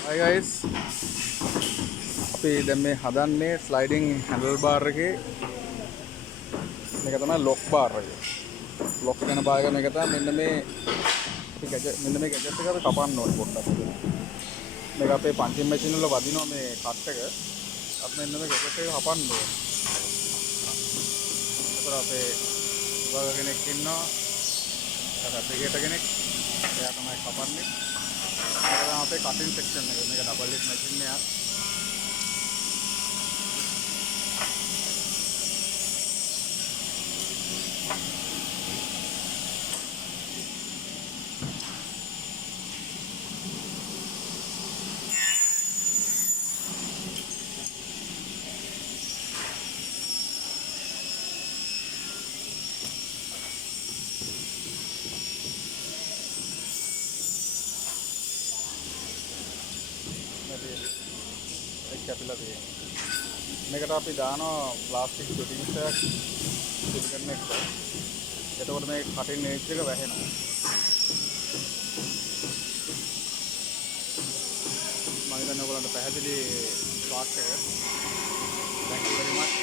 Hi guys, අපි දැන් මේ හදන්නේ ස්ලයිඩින් හැන්ඩල් බාර් එකේ මේක තමයි ලොක් බාර් එක. ලොක් වෙන බාර් එක මේක තමයි මෙන්න මේ මෙන්න මේ ගැජට් එක අපි කපන්න ඕනේ පොඩ්ඩක්. මේක අපේ පන්චින් මැෂින් වල වදිනවා මේ කට් එක. අපි මෙන්න මේ ගැජට් එක කපන්න ඕනේ. ඒතර අපේ වග කෙනෙක් ඉන්නවා. ෆැබ්‍රිකේටර් කෙනෙක්. එයා තමයි කපන්නේ. මේක තමයි අපේ කටින් සෙක්ෂන් එක. මේක ඩබල් ලිට් මැෂින් එකක්. ඒක කැපිලා තියෙනවා. මේකට අපි දානවා ප්ලාස්ටික් ෆිටින්ග්ස් එකක් සිලිකන් එක. එතකොට මේ කටින් එජ් එක වැහෙනවා. මම හිතන්නේ ඔයගලන්ට පැහැදිලි පාර්ට් එක. Thank you very much.